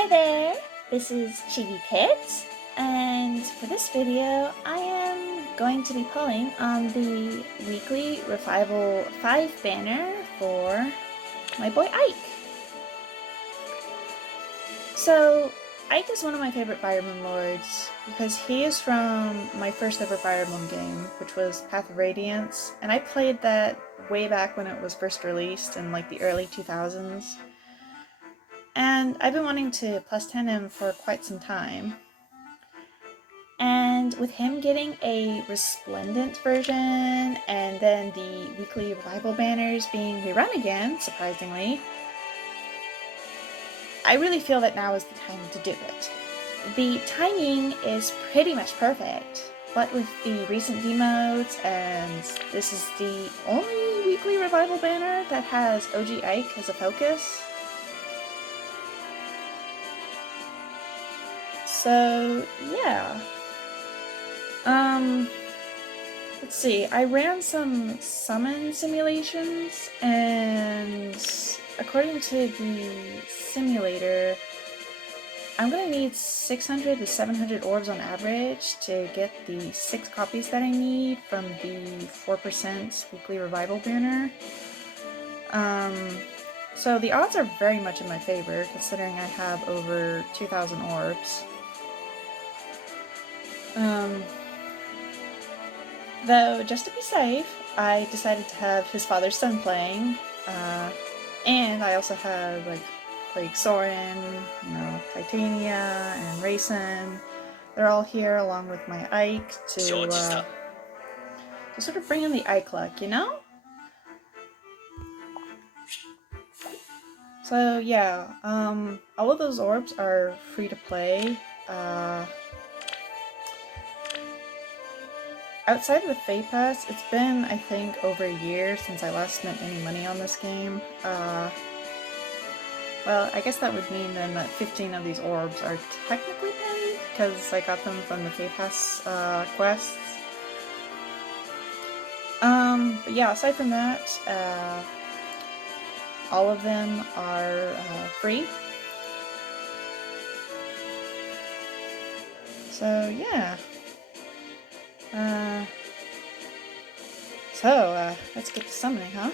Hi there, this is Chibi Pit, and for this video I am going to be pulling on the Weekly Revival 5 banner for my boy Ike. So, Ike is one of my favorite Fire Emblem lords because he is from my first ever Fire Emblem game, which was Path of Radiance, and I played that way back when it was first released in like the early 2000s. And I've been wanting to plus 10 him for quite some time. And with him getting a resplendent version and then the weekly revival banners being rerun again, surprisingly, I really feel that now is the time to do it. The timing is pretty much perfect, but with the recent demodes, and this is the only weekly revival banner that has OG Ike as a focus. So, yeah. Let's see, I ran some summon simulations, and according to the simulator, I'm gonna need 600 to 700 orbs on average to get the 6 copies that I need from the 4% weekly revival banner. So the odds are very much in my favor, considering I have over 2,000 orbs. Though, just to be safe, I decided to have his father's son playing, and I also have, like Soren, Titania, and Raisin. They're all here along with my Ike to sort of bring in the Ike luck, you know? So, yeah, all of those orbs are free to play. Outside of the Fate Pass, it's been, I think, over a year since I last spent any money on this game. Well, I guess that would mean then that 15 of these orbs are technically paid, because I got them from the Fate Pass quests. But yeah, aside from that, all of them are free. So, yeah. Let's get to summoning, huh?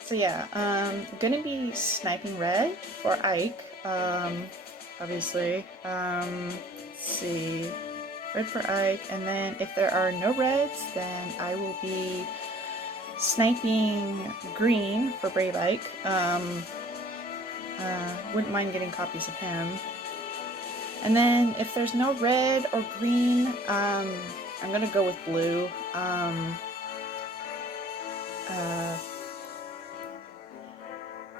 So yeah, I'm gonna be sniping red for Ike, obviously. Let's see, red for Ike, and then if there are no reds, then I will be sniping green for Brave Ike. Wouldn't mind getting copies of him. And then if there's no red or green, I'm gonna go with blue. I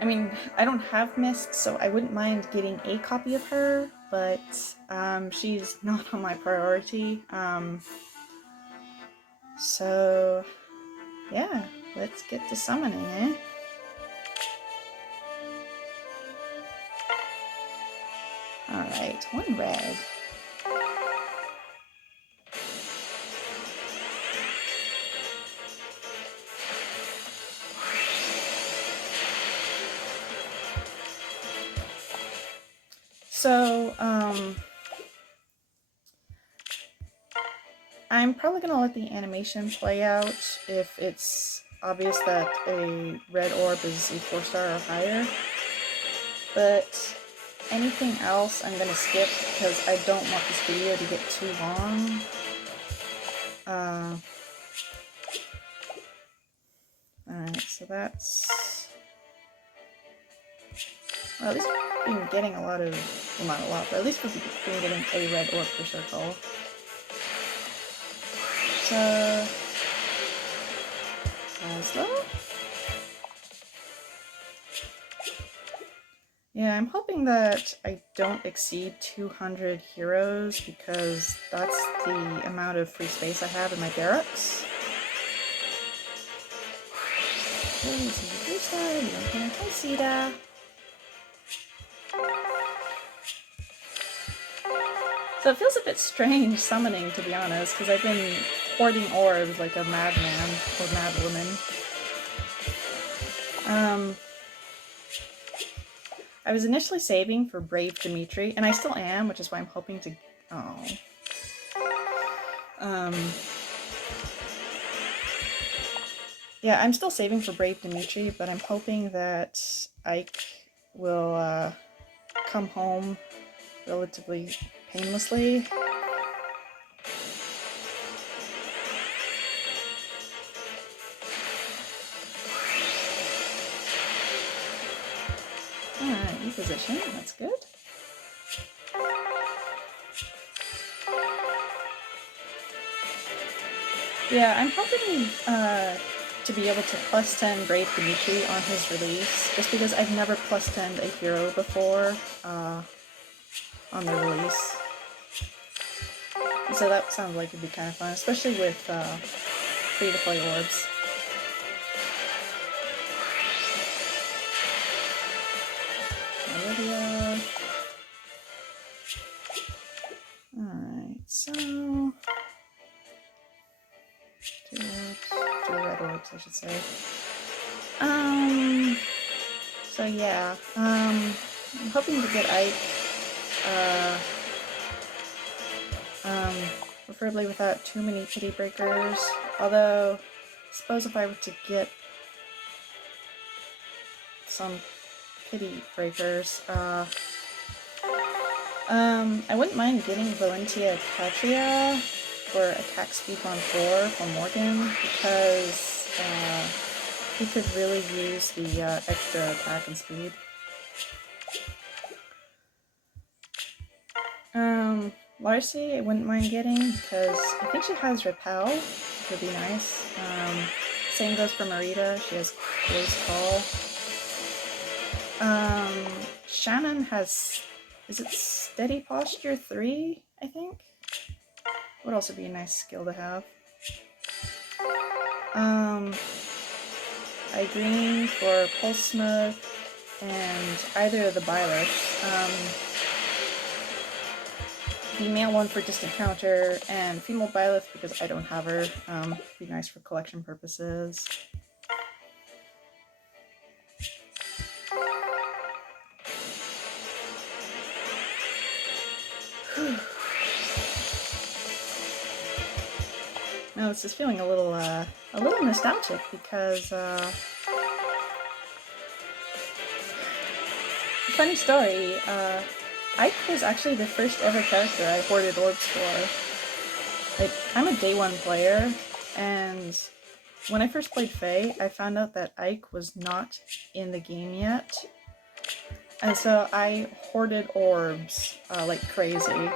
mean, I don't have Mist, so I wouldn't mind getting a copy of her, but she's not on my priority. So yeah, let's get to summoning, eh? Alright, one red. So, I'm probably gonna let the animation play out if it's obvious that a red orb is a 4-star or higher. But anything else I'm gonna skip because I don't want this video to get too long. Alright, so that's... Well, at least we've been getting a lot of... Well, not a lot, but at least we've been getting a red orb per circle. So... slow? Yeah, I'm hoping that I don't exceed 200 heroes because that's the amount of free space I have in my barracks. Hi, Sita. So it feels a bit strange summoning, to be honest, because I've been hoarding orbs like a madman or madwoman. I was initially saving for Brave Dimitri, and I still am, which is why I'm hoping to... Yeah, I'm still saving for Brave Dimitri, but I'm hoping that Ike will come home relatively painlessly. Alright, new position, that's good. Yeah, I'm hoping to be able to plus 10 Brave Dimitri on his release, just because I've never plus 10'd a hero before on the release. So that sounds like it'd be kind of fun, especially with free-to-play orbs. Olivia. Alright, so... two red orbs, I should say. So yeah, I'm hoping to get Ike, preferably without too many pity breakers, although I suppose if I were to get some pity breakers, I wouldn't mind getting Valentia Catria for attack speed on 4 for Morgan, because he could really use the extra attack and speed. Larcy, I wouldn't mind getting, because I think she has Repel, which would be nice. Same goes for Marita, she has Close Call. Shannon has, is it Steady Posture 3, I think? Would also be a nice skill to have. Green for Pulse Smoke and either of the Byleths. The male one for Distant Counter and female Byleth because I don't have her. Be nice for collection purposes. Now this is feeling a little nostalgic because funny story. Ike was actually the first ever character I hoarded orbs for. Like, I'm a day one player, and when I first played Fae, I found out that Ike was not in the game yet, and so I hoarded orbs like crazy.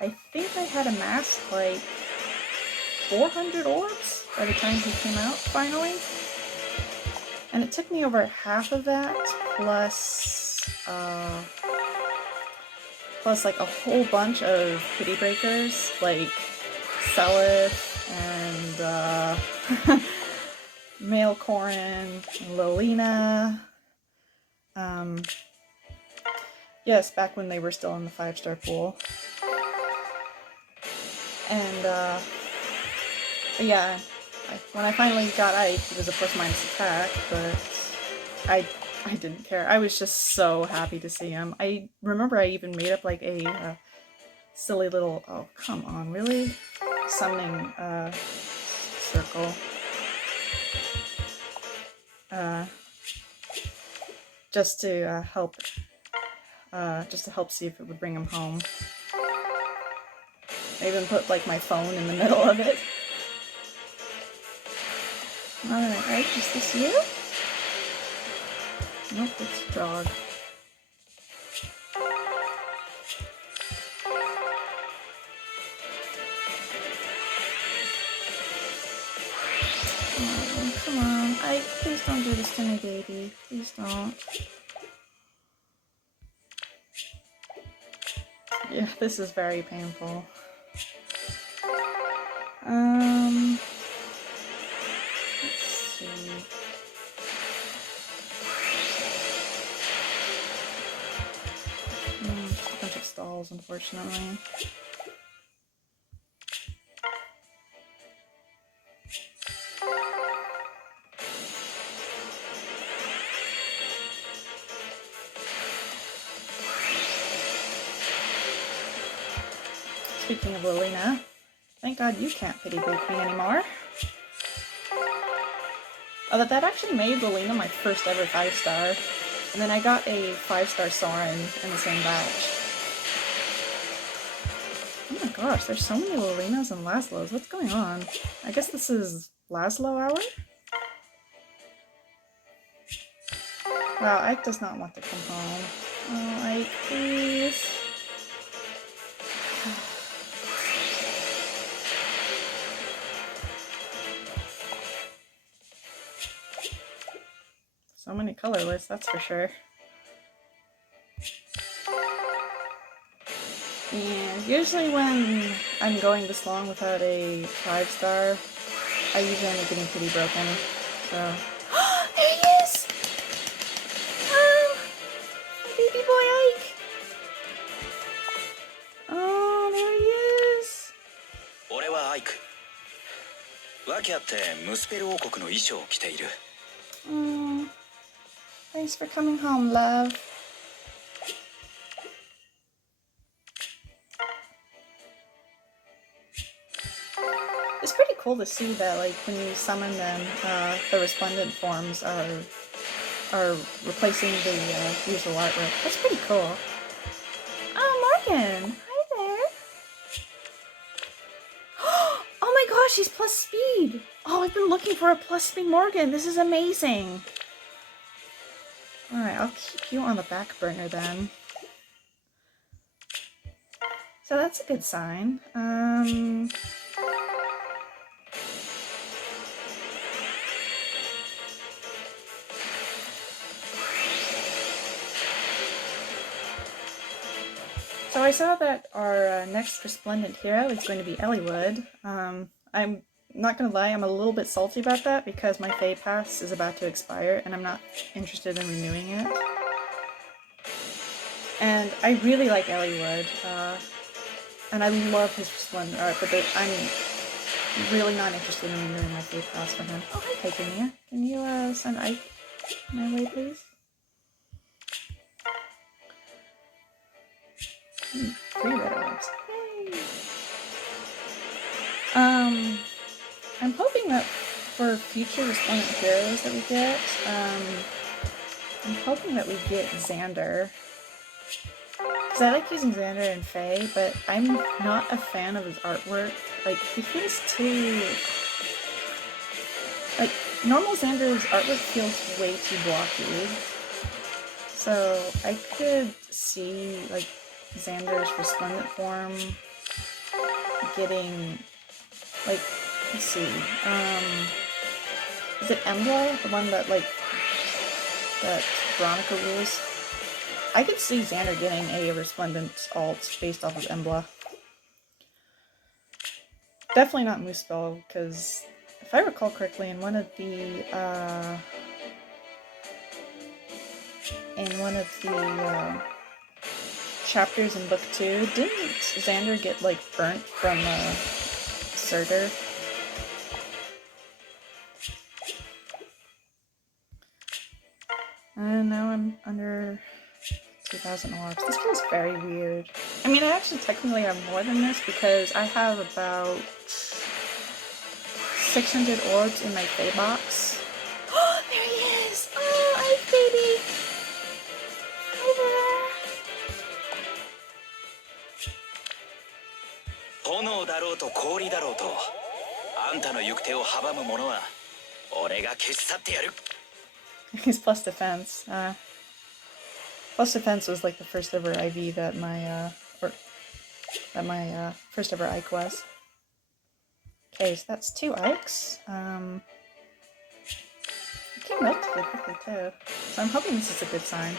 I think I had amassed like 400 orbs by the time he came out, finally. And it took me over half of that, plus like a whole bunch of pity breakers, like Selith and Male Corin, Lolina. Yes, back when they were still in the 5-star pool. And yeah, when I finally got Ike, it was a plus-minus attack, but I didn't care. I was just so happy to see him. I remember I even made up like a silly little, oh come on, really? Summoning circle. Just to help see if it would bring him home. I even put like my phone in the middle of it. Alright, Ike, is this you? Nope, it's Drog. Oh, come on. Ike, please don't do this to me, baby. Please don't. Yeah, this is very painful. Let's see. A bunch of stalls, unfortunately. speaking of Lilina, thank God you can't pity break me anymore. Oh, that actually made Lilina my first ever 5-star. And then I got a 5-star Soren in the same batch. Oh my gosh, there's so many Lilinas and Laszlos. What's going on? I guess this is Laszlo hour? Wow, Ike does not want to come home. Oh, Ike, please. So many colorless, that's for sure. And usually when I'm going this long without a 5-star, I usually end up getting pretty broken. So. There he is! Oh! My baby boy Ike! Oh, there he is! 俺はアイク。訳あってムスペル王国の衣装を着ている。Thanks for coming home, love. It's pretty cool to see that, like, when you summon them, the resplendent forms are replacing the usual artwork. That's pretty cool. Oh, Morgan! Hi there! Oh my gosh, she's plus speed! Oh, I've been looking for a plus speed Morgan. This is amazing. Alright, I'll keep you on the back burner then. So that's a good sign. So I saw that our next Resplendent hero is going to be Eliwood. I'm not gonna lie, I'm a little bit salty about that because my Fey Pass is about to expire and I'm not interested in renewing it. And I really like Eliwood, and I love his Resplendent art, but I'm really not interested in renewing my Fey Pass for him. Oh, hi, Titania. Can you send Ike my way, please? 3 red orbs. Yay! I'm hoping that for future Resplendent heroes that we get, I'm hoping that we get Xander. Because I like using Xander and Faye, but I'm not a fan of his artwork. Like, he feels too... Like, normal Xander's artwork feels way too blocky. So, I could see, like, Xander's Resplendent form getting, like, let's see, is it Emblem? The one that, like, that Veronica rules? I could see Xander getting a Resplendent alt based off of Embla. Definitely not Moosebell, because if I recall correctly, in one of the chapters in book 2, didn't Xander get, like, burnt from Surtur? And now I'm under 2,000 orbs. This feels very weird. I mean, I actually technically have more than this because I have about 600 orbs in my Fey box. Oh, there he is! Oh, Ike baby! Hi there! 炎だろうと氷だろうと、あんたの行く手を阻む者は俺が消し去ってやる。 He's plus defense. Plus defense was like the first ever IV that my first ever Ike was. Okay, so that's 2 Ikes. It came relatively quickly too, so I'm hoping this is a good sign.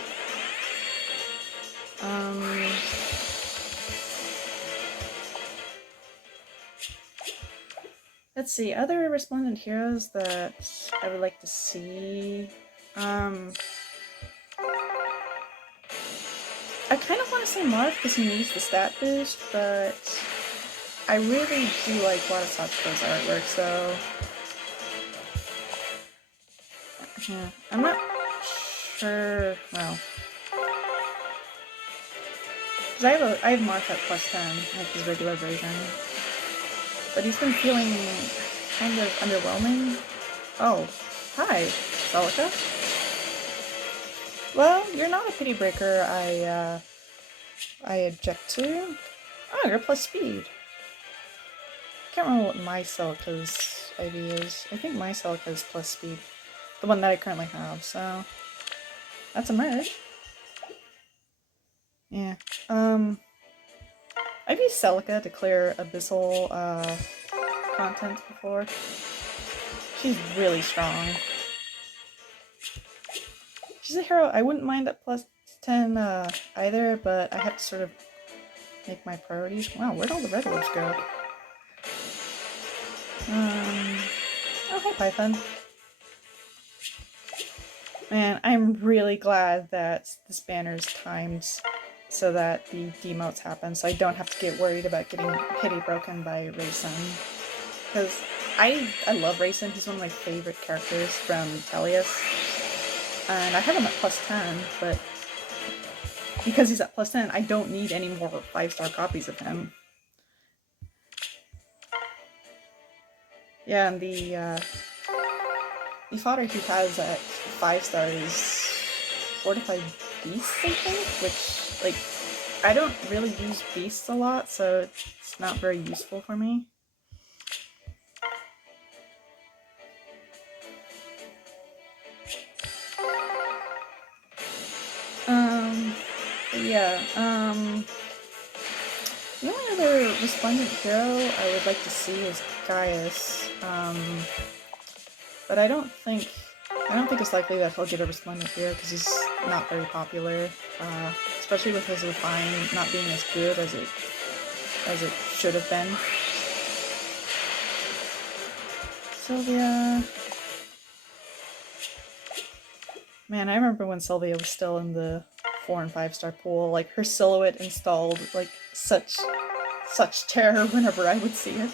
Let's see, other Resplendent heroes that I would like to see. I kind of want to say Marth because he needs the stat boost, but I really do like Watasachiko's artwork, so yeah, I'm not sure. Well, Because I have Marth at +10, like his regular version. But he's been feeling kind of underwhelming. Oh, hi, Celica. Well, you're not a pity breaker I object to. Oh, you're plus speed. I can't remember what my Celica's IV is. I think my Celica is plus speed. The one that I currently have, so that's a merge. Yeah. I've used Celica to clear Abyssal content before. She's really strong. She's a hero I wouldn't mind at +10 either, but I have to sort of make my priorities. Wow, where'd all the red orbs go? Oh, hi Python. Man, I'm really glad that this banner's timed so that the demotes happen, so I don't have to get worried about getting pity broken by Rayson. Because I love Rayson, he's one of my favorite characters from Tellius. And I have him at +10, but because he's at +10, I don't need any more 5-star copies of him. Yeah, and the fodder he has at 5-star is Fortified Beasts, I think? Which, like, I don't really use beasts a lot, so it's not very useful for me. The only other resplendent hero I would like to see is Gaius, but I don't think it's likely that he'll get a resplendent hero because he's not very popular, especially with his refine not being as good as it should have been. Sylvia. Man, I remember when Sylvia was still in the 4- and 5-star pool. Like, her silhouette installed like such terror whenever I would see it.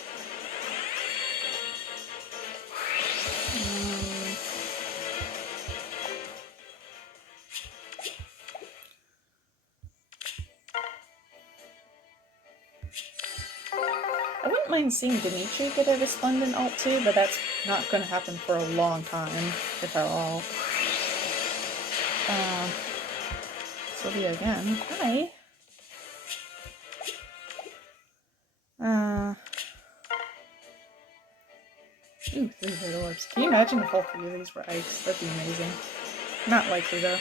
I wouldn't mind seeing Dimitri get a resplendent ult too, but that's not going to happen for a long time, if at all. Sylvia again. Hi. Ooh, 3 red orbs. Can you imagine if all 3 of these were ice? That'd be amazing. Not likely though.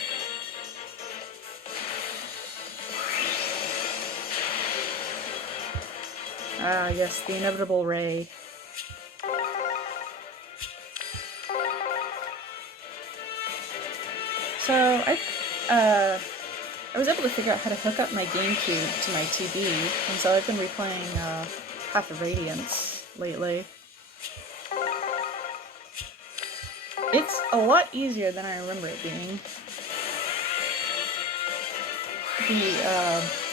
Ah, yes, the inevitable Ray. So I was able to figure out how to hook up my GameCube to my TV, and so I've been replaying Path of Radiance lately. It's a lot easier than I remember it being.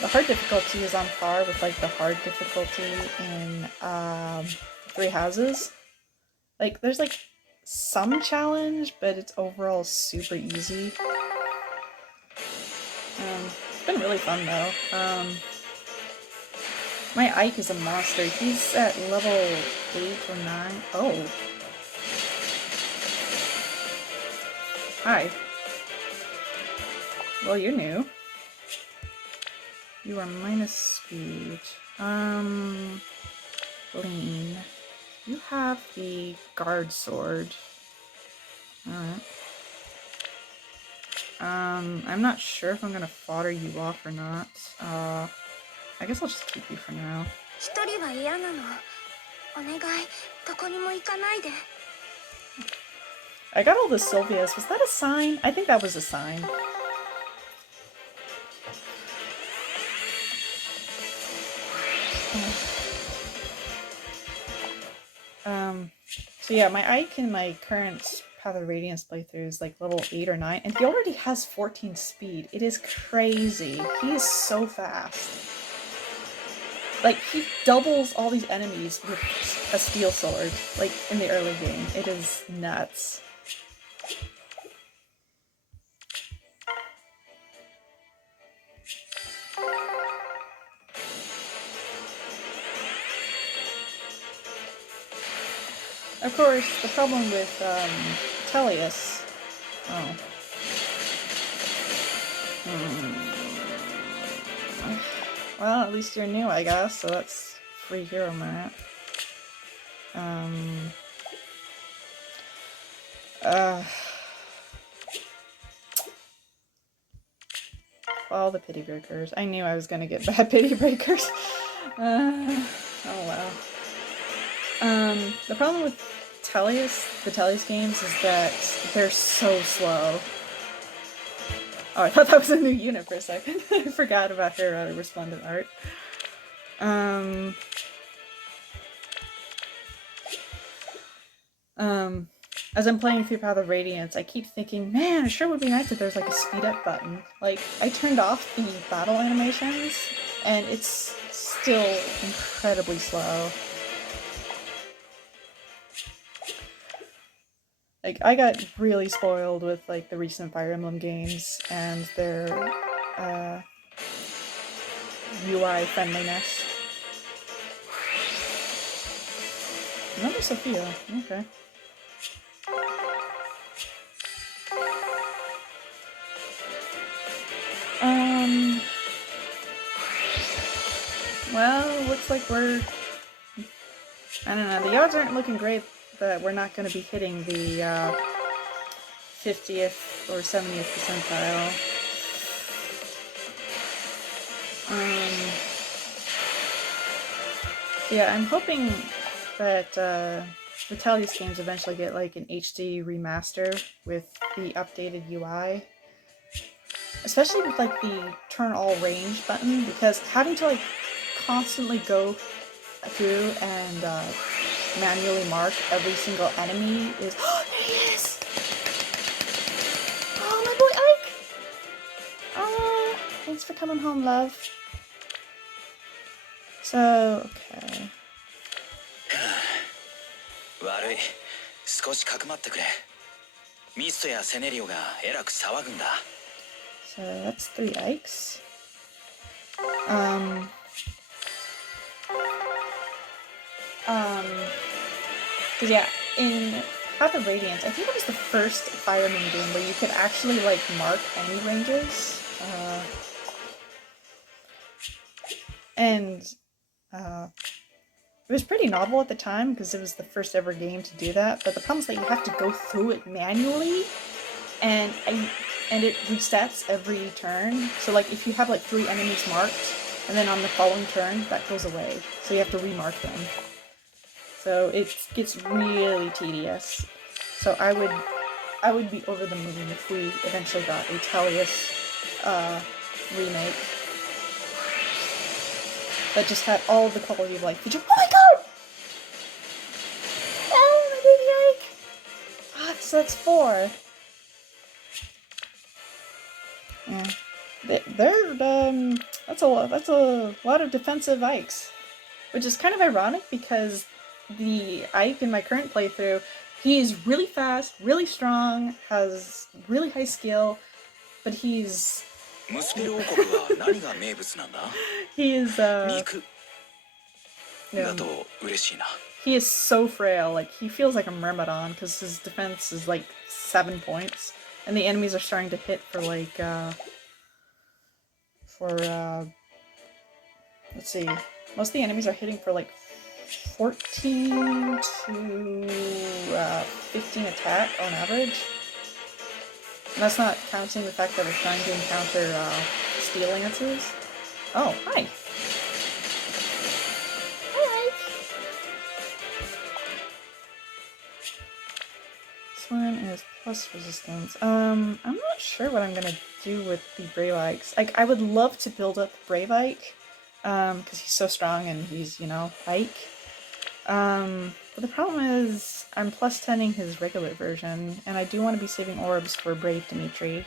The hard difficulty is on par with like the hard difficulty in 3 Houses. Like, there's like some challenge, but it's overall super easy. It's been really fun though. My Ike is a monster. He's at level 8 or 9. Oh. Hi. Well, you're new. You are minus speed. Lean. You have the guard sword. Alright. I'm not sure if I'm gonna fodder you off or not. I guess I'll just keep you for now. I got all the Sylvias. Was that a sign? I think that was a sign. So yeah, my Ike in my current Path of Radiance playthrough is like level 8 or 9, and he already has 14 speed. It is crazy. He is so fast. Like, he doubles all these enemies with a steel sword, like, in the early game. It is nuts. Of course, the problem with Tellius. Oh. Well, at least you're new, I guess, so that's free hero merit. All the pity breakers. I knew I was gonna get bad pity breakers. Oh wow. The problem with the Tellius games, is that they're so slow. Oh, I thought that was a new unit for a second. I forgot about her resplendent art. As I'm playing through Path of Radiance, I keep thinking, man, it sure would be nice if there's like a speed up button. Like, I turned off the battle animations, and it's still incredibly slow. Like, I got really spoiled with like the recent Fire Emblem games and their UI friendliness. Remember Sophia? Okay. Well, looks like we're... I don't know, the odds aren't looking great that we're not going to be hitting the 50th or 70th percentile. Yeah, I'm hoping that the Tellius games eventually get like an HD remaster with the updated UI. Especially with like the turn all range button, because having to like constantly go through and manually mark every single enemy is... Oh, there he is! Oh, my boy Ike! Oh, thanks for coming home, love. So, okay. 悪い。少しかくまってくれ。ミストやセネリオがえらく騒ぐんだ。So that's 3 Ikes. Cause yeah, in Path of Radiance, I think it was the first Fire Emblem game where you could actually like mark enemy ranges. And it was pretty novel at the time because it was the first ever game to do that. But the problem is that you have to go through it manually, and it resets every turn. So like if you have like 3 enemies marked, and then on the following turn that goes away, so you have to remark them. So it gets really tedious. So I would be over the moon if we eventually got a Tellius remake that just had all the quality of life features. Oh my god! Oh, my baby Ike! Ah, so that's 4. Yeah. That's a lot of defensive Ikes. Which is kind of ironic because the Ike in my current playthrough, he's really fast, really strong, has really high skill, but he's... he is, he is so frail. Like, he feels like a Myrmidon because his defense is like 7 points, and the enemies are starting to hit for like, let's see, most of the enemies are hitting for like 14 to 15 attack on average. And that's not counting the fact that we're trying to encounter steel lancers. Oh, hi! Hi! This one is plus resistance. I'm not sure what I'm gonna do with the Brave Ikes. Like, I would love to build up Brave Ike, because he's so strong and he's, you know, Ike. But the problem is I'm plus 10ing his regular version, and I do want to be saving orbs for Brave Dimitri,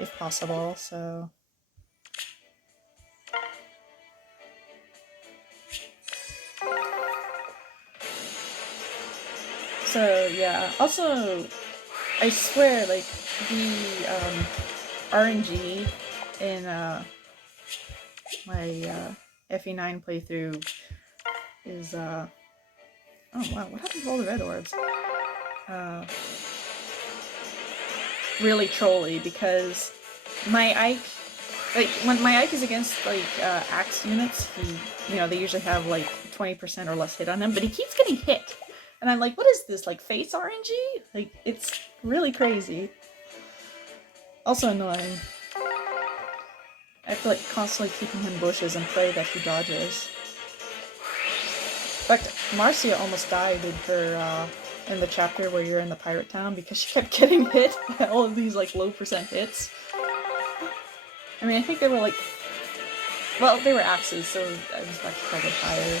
if possible, so... So, yeah. Also, I swear, like, the RNG in my FE9 playthrough is Oh wow, what happened to all the red orbs? Really trolly, because my Ike, like, when my Ike is against, like, axe units, they usually have, like, 20% or less hit on him, but he keeps getting hit. And I'm like, what is this, like, face RNG? Like, it's really crazy. Also annoying. I have to, like, constantly keep him in bushes and pray that he dodges. In fact, Marcia almost died in the chapter where you're in the pirate town because she kept getting hit by all of these, like, low percent hits. I mean, I think they were, like, well, they were axes, so I was actually probably higher.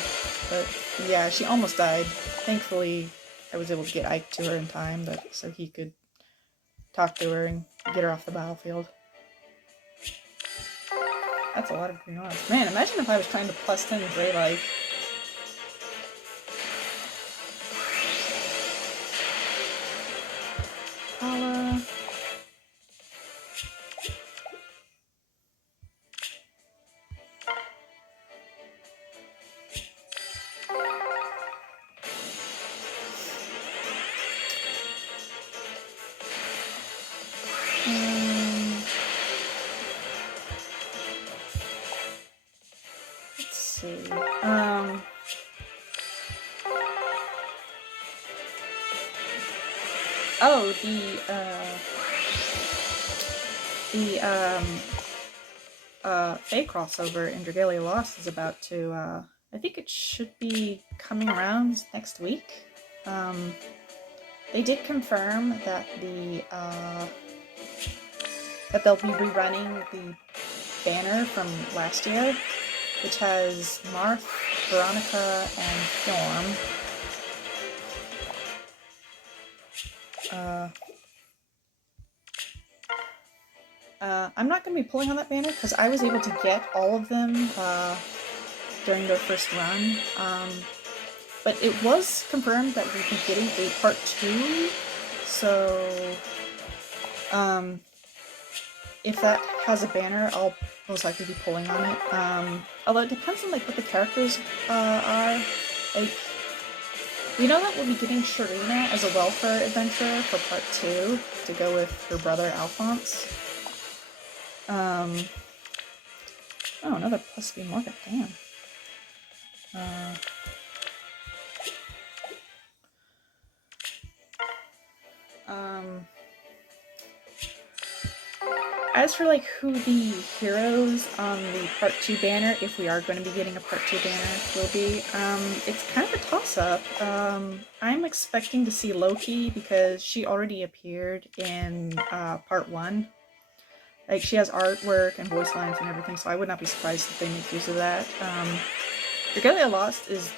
But yeah, she almost died. Thankfully, I was able to get Ike to her in time, so he could talk to her and get her off the battlefield. That's a lot of green orbs. Man, imagine if I was trying to plus 10 Great Ike. I'll, let's see. Oh, Fae crossover in Dragalia Lost is about to, I think it should be coming around next week. They did confirm that that they'll be rerunning the banner from last year, which has Marth, Veronica, and Storm. I'm not going to be pulling on that banner because I was able to get all of them during their first run. But it was confirmed that we'd be getting a part 2, so if that has a banner, I'll most likely be pulling on it. Although it depends on, like, what the characters are. Like, we know that we'll be getting Sharina as a welfare adventurer for part 2 to go with her brother Alphonse. Oh, another plus B Morgan, damn. As for, like, who the heroes on the part 2 banner, if we are going to be getting a part 2 banner, will be, it's kind of a toss-up. I'm expecting to see Loki because she already appeared in part 1. Like, she has artwork and voice lines and everything, so I would not be surprised if they make use of that. Dragalia Lost is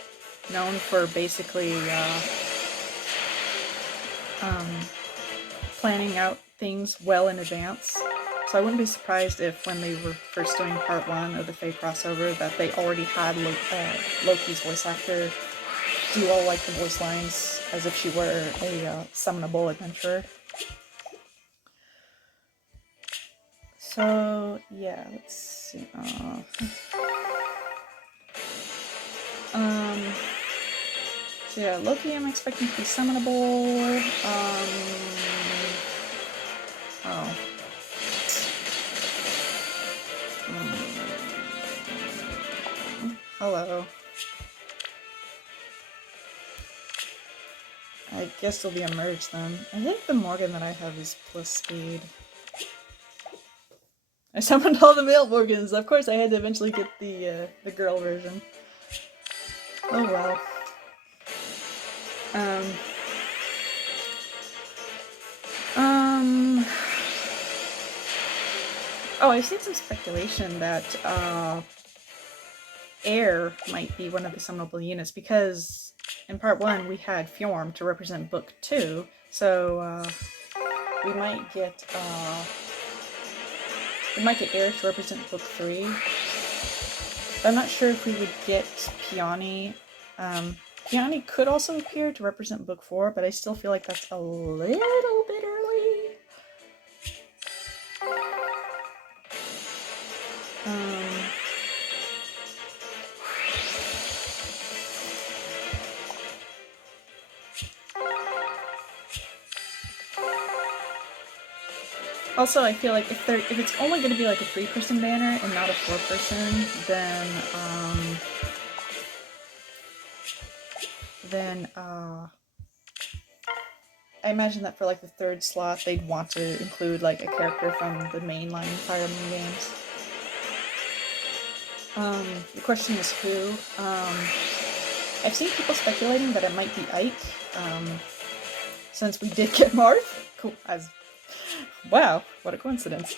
known for basically planning out things well in advance. So I wouldn't be surprised if when they were first doing part 1 of the Fae crossover that they already had Loki's voice actor do all, like, the voice lines as if she were a summonable adventurer. So yeah, let's see. So yeah, Loki I'm expecting to be summonable. Oh. Hello. I guess it'll be a merge then. I think the Morgan that I have is plus speed. I summoned all the male Morgans. Of course I had to eventually get the girl version. Oh well. Oh, I've seen some speculation that Air might be one of the summonable units because in part 1 we had Fjorm to represent book 2, so we might get Air to represent book 3. I'm not sure if we would get Peony. Peony could also appear to represent book 4, but I still feel like that's a little bit early. Also, I feel like if it's only going to be like a 3-person banner and not a 4-person, then I imagine that for like the 3rd slot, they'd want to include like a character from the mainline Fire Emblem games. The question is who. I've seen people speculating that it might be Ike, since we did get Marth. Cool. Wow, what a coincidence.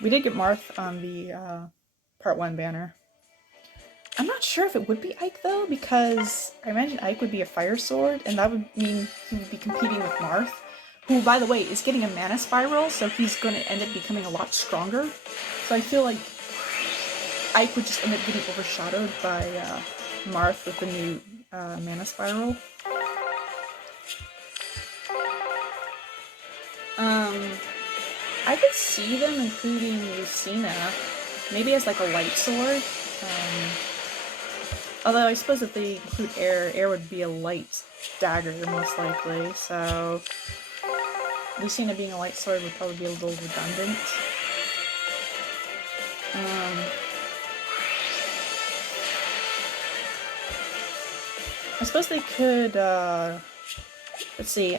We did get Marth on the Part 1 banner. I'm not sure if it would be Ike though, because I imagine Ike would be a fire sword, and that would mean he would be competing with Marth, who, by the way, is getting a mana spiral, so he's going to end up becoming a lot stronger. So I feel like Ike would just end up getting overshadowed by Marth with the new mana spiral. I could see them including Lucina, maybe as like a light sword. Although I suppose if they include air would be a light dagger most likely, so Lucina being a light sword would probably be a little redundant. I suppose they could, let's see,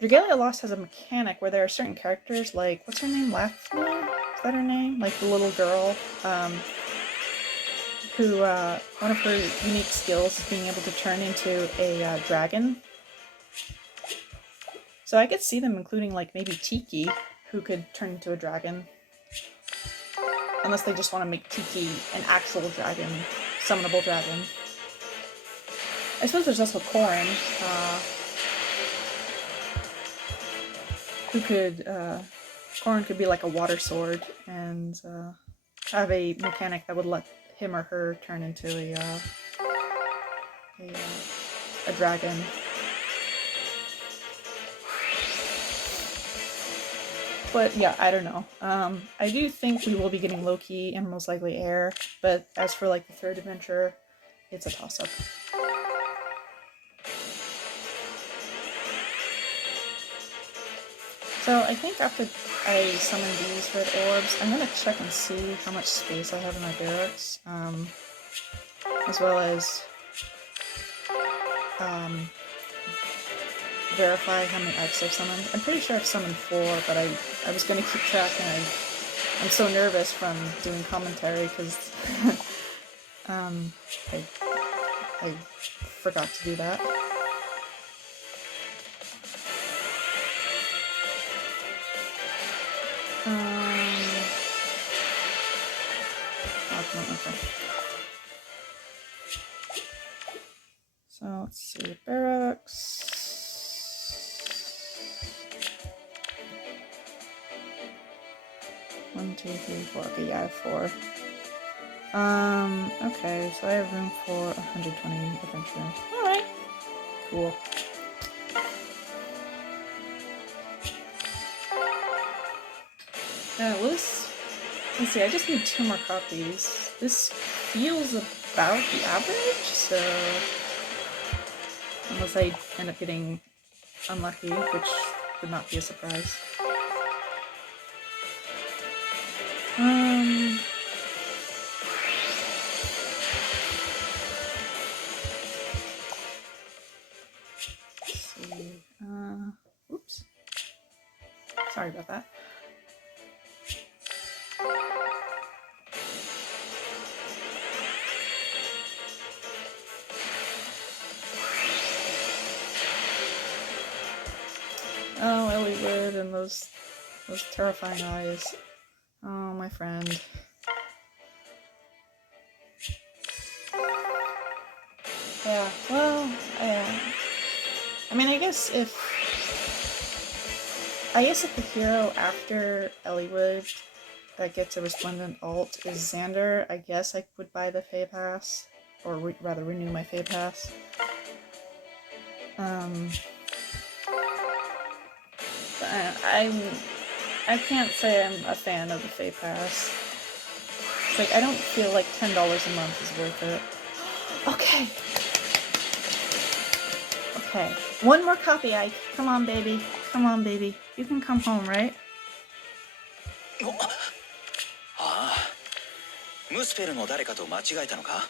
Dragalia Lost has a mechanic where there are certain characters, like, what's her name, Lathna? Is that her name? Like the little girl, who, one of her unique skills is being able to turn into a dragon. So I could see them including, like, maybe Tiki, who could turn into a dragon. Unless they just want to make Tiki an actual dragon, summonable dragon. I suppose there's also Corrin, who could, Corrin could be like a water sword and have a mechanic that would let him or her turn into a dragon. But yeah, I don't know. I do think we will be getting Loki and most likely Air, but as for like the 3rd adventure, it's a toss-up. So I think after I summon these red orbs, I'm gonna check and see how much space I have in my barracks, as well as verify how many X I've summoned. I'm pretty sure I've summoned 4, but I was gonna keep track, and I'm so nervous from doing commentary because I forgot to do that. Okay. So let's see, barracks. 1, 2, 3, 4. Okay, yeah, I have 4. Okay, so I have room for 120 adventure. Alright. Cool. Let's see, I just need 2 more copies. This feels about the average, so unless I end up getting unlucky, which would not be a surprise. Let's see. Oops. Sorry about that. Oh, Elliewood and those terrifying eyes. Oh, my friend. Yeah, well, I mean, I guess if the hero after Elliewood that gets a resplendent alt is Xander, I guess I would buy the Fey Pass, or rather renew my Fey Pass. I can't say I'm a fan of the Fey Pass. It's like, I don't feel like $10 a month is worth it. Okay. Okay. 1 more copy, Ike. Come on, baby. Come on, baby. You can come home, right? ああ、ムスペルの誰かと間違えたのか？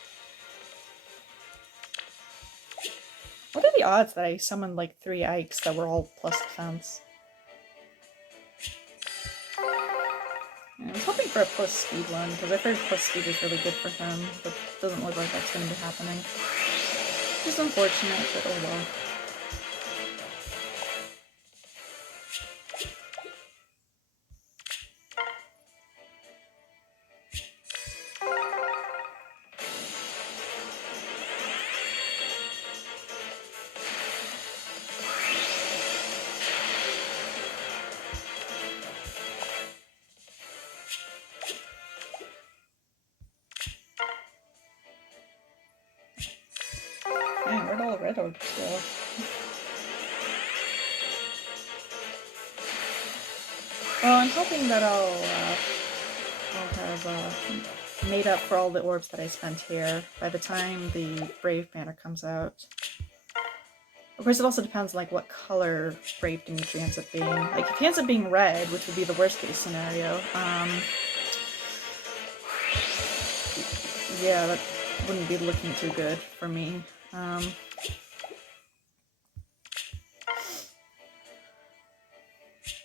What are the odds that I summoned like 3 Ikes that were all plus defense? I was hoping for a plus speed one, because I've heard plus speed is really good for him, but it doesn't look like that's going to be happening. Just unfortunate, but oh well. Man, where'd all the red orbs go? Well, I'm hoping that I'll have made up for all the orbs that I spent here by the time the Brave banner comes out. Of course, it also depends like what color Brave Dimitri ends up being. Like, if he ends up being red, which would be the worst case scenario, yeah, that wouldn't be looking too good for me.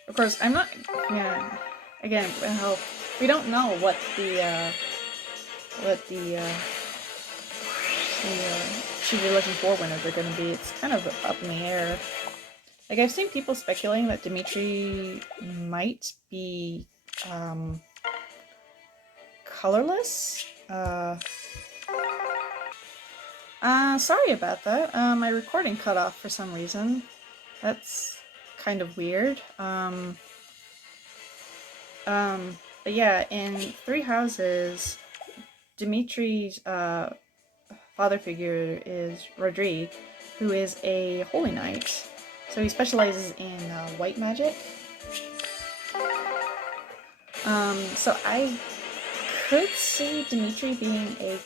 Of course, I'm not, yeah, again, well, we don't know what the Choose Your Legend 4 winners are going to be. It's kind of up in the air. Like, I've seen people speculating that Dimitri might be colorless. Sorry about that. My recording cut off for some reason. That's kind of weird. But yeah, in Three Houses, Dimitri's father figure is Rodrigue, who is a holy knight. So he specializes in white magic. So I could see Dimitri being a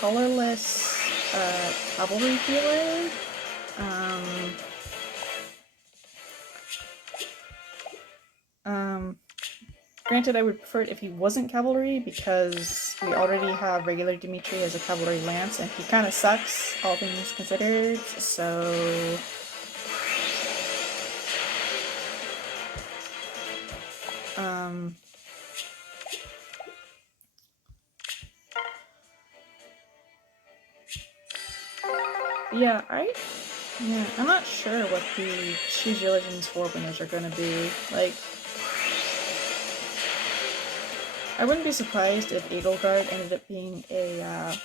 colorless cavalry healer. Granted, I would prefer it if he wasn't cavalry, because we already have regular Dimitri as a cavalry lance, and he kind of sucks, all things considered, so... Yeah, I'm not sure what the Choose Your Legends 4 winners are gonna be. Like, I wouldn't be surprised if Edelgard ended up being a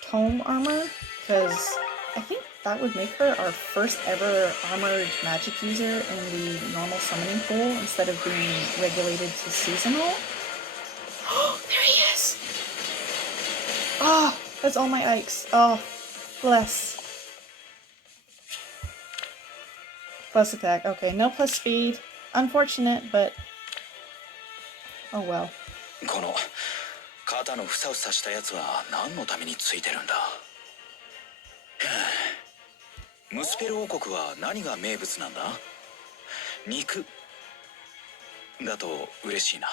tome armor, because I think that would make her our first ever armored magic user in the normal summoning pool, instead of being regulated to seasonal. Oh, there he is! Oh, that's all my Ikes. Oh, bless. Plus attack. Okay, no plus speed. Unfortunate, but oh well. この肩のふさふさしたやつは何のためについてるんだ？ムスペル王国は何が名物なんだ？肉だと嬉しいな。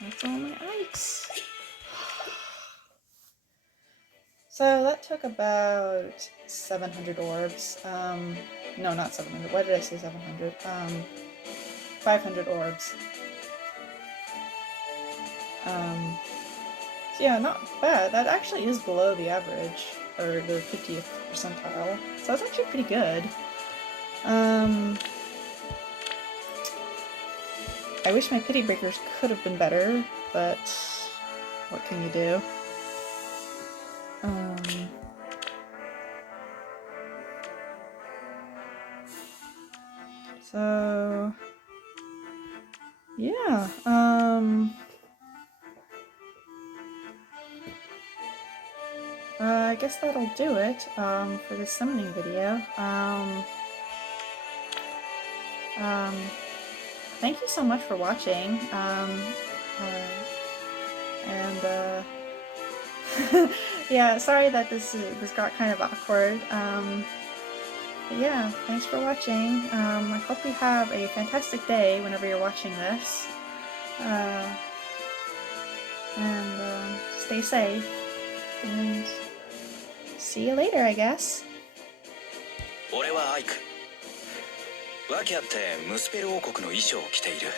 That's all my Ikes. So that took about 700 orbs. No, not 700. Why did I say 700? 500 orbs. So yeah, not bad. That actually is below the average, or the 50th percentile. So that's actually pretty good. I wish my pity breakers could have been better, but what can you do? So yeah, I guess that'll do it for this summoning video. Thank you so much for watching, and Yeah, sorry that this got kind of awkward. But yeah, thanks for watching. I hope you have a fantastic day whenever you're watching this. Uh, and stay safe. And see you later, I guess. 俺はアイク。訳あってムスペル王国の衣装を着ている。